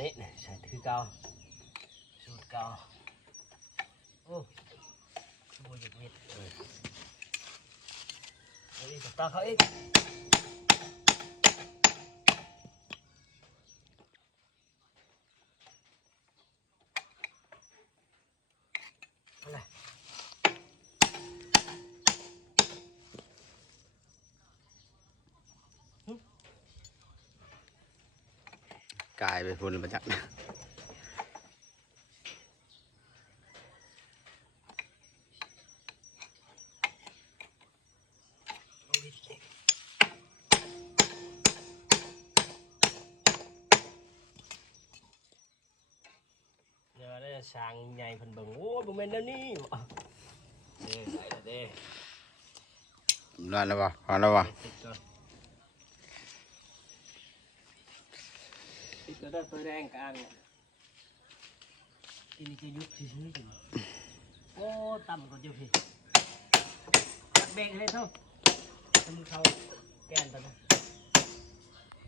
นี้ใส่คือเก่าสูตรเก่าโอ้โบหยุดมิดอีกตาเขาอีกอะไรกลายไปพุ่นมาจากนะเดี๋ยวได้ช่างใหญ่เพิ่นเบิ่งโอ้บ่แม่นแนวนี้นี่ใส่แล้วเด้ ร้อนแล้วป่ะร้อนแล้วป่ะ ติดก่อนติดก็ได้ตัวแดงกลางเนี่ยทีนี้จะยุบชื้อๆจังโอ้ต่ำกว่าเจ้าพี่ตัดเบรกให้เท่าจะมึงเขาแกนตอนนั้น